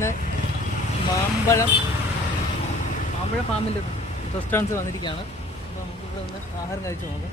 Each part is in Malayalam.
ഇന്ന് മാമ്പഴം മാമ്പഴ ഫാമിൽ റെസ്റ്റോറന്റ്സ് വന്നിരിക്കുകയാണ്. അപ്പോൾ നമുക്കിവിടെ നിന്ന് ആഹാരം കഴിച്ചു നോക്കാം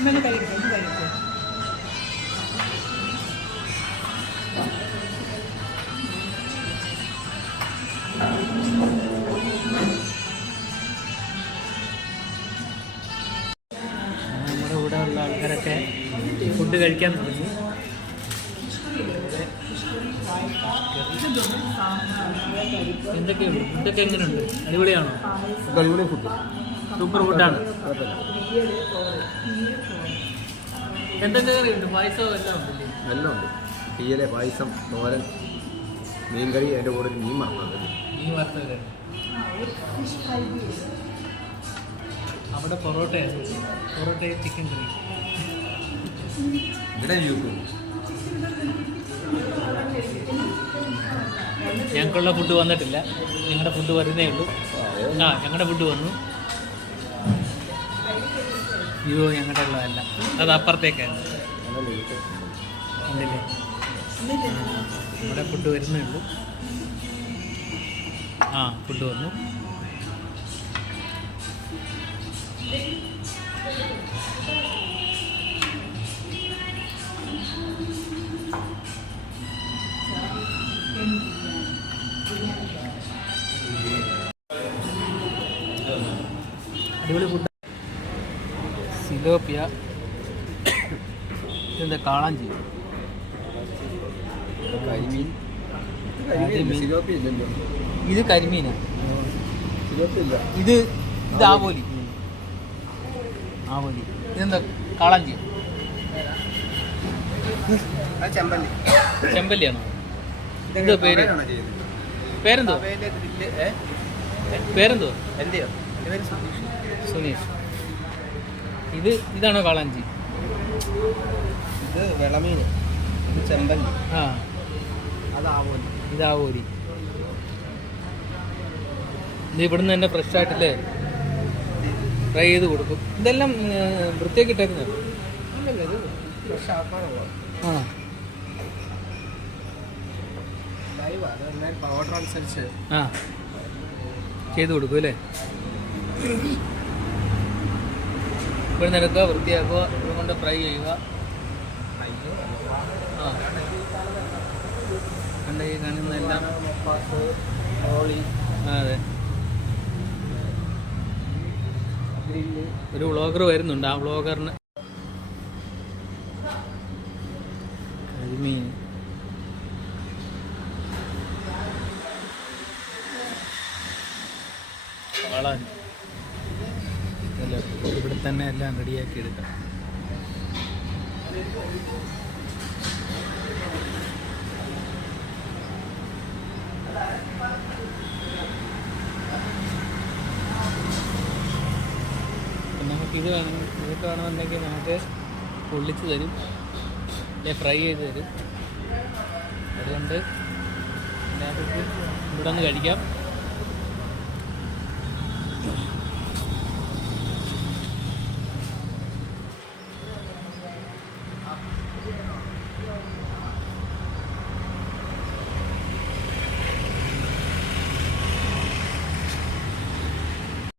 ഇത് കഴിക്കും ആൾക്കാരൊക്കെ ഫുഡ് കഴിക്കാൻ തുടങ്ങി. എന്തൊക്കെയുണ്ട്? ഫുഡൊക്കെ എങ്ങനെയുണ്ട്? അടിപൊളിയാണോ? അടിപൊളി ഫുഡ് സൂപ്പർ ഫുഡാണ് എന്തൊക്കെ കറിയുണ്ട്? പായസം എല്ലാം ഉണ്ടല്ലേ? എല്ലാം ഉണ്ട്. തീയലെ പായസം തോരൻ മീൻകറി അതിന്റെ കൂടെ ഒരു മീൻ വറുത്തത്. ഈ വാർത്തവരാണ് അവിടെ പൊറോട്ടയാണ് പൊറോട്ടയും ചിക്കൻ കറി. ഇവിടെ ഞങ്ങൾക്കുള്ള ഫുഡ് വന്നിട്ടില്ല. ഞങ്ങളുടെ ഫുഡ് വരുന്നേ ഉള്ളൂ. ആ ഞങ്ങളുടെ ഫുഡ് വന്നു. അയ്യോ ഞങ്ങളുടെ ഉള്ളതല്ല. അത് അപ്പുറത്തേക്കായിരുന്നു. ഉണ്ടല്ലേ? നമ്മുടെ ഫുഡ് വരുന്നേ ഉള്ളൂ. ആ ഫുഡ് വന്നു. അടിപൊളി ഫുഡ് സിലോപ്പിയ. ഇതെന്താ കാളാഞ്ചി ഇത് കരിമീനാ? ഇത് ഇത് ആവോലി ആവോലി. ഇതെന്താ? കാളാഞ്ചി. ചെമ്പല്ലി. ചെമ്പല്ലിയാണോ? എന്താ പേര്? പേരെന്തോ? പേരെന്തോ? സുനീഷ്. ഇത് ഇതാണോ കാളാഞ്ചി? ഇത് വിളമീൻ ഇത് ചെമ്പല്ലി. ആ. ഇതാവോലി ഇത് ഇവിടുന്ന് തന്നെ ഫ്രഷ് ആയിട്ടല്ലേ? ഫ്രൈ ചെയ്ത് കൊടുക്കും. ഇതെല്ലാം വൃത്തിയാക്കി ഇട്ടേക്കുന്നത് ആ. ആ ചെയ്ത് കൊടുക്കും അല്ലേ? ഇവിടെ നിരക്കുക വൃത്തിയാക്കുക ഇതുകൊണ്ട് കൊണ്ട് ഫ്രൈ ചെയ്യുക. ആ. കണ്ട ഈ കാണുന്നതെല്ലാം? അതെ. ഒരു വ്ളോഗർ വരുന്നുണ്ട്. ആ വ്ളോഗറിന് കരിമീൻ. ഇവിടെ തന്നെ എല്ലാം റെഡിയാക്കി എടുക്കാം. നമുക്കിത് വേണം ഇതൊക്കെ വേണമെന്നുണ്ടെങ്കിൽ നമുക്ക് പൊള്ളിച്ച് തരും. അല്ലെ ഫ്രൈ ചെയ്ത് തരും. അതുകൊണ്ട് ഇവിടെ നിന്ന് കഴിക്കാം.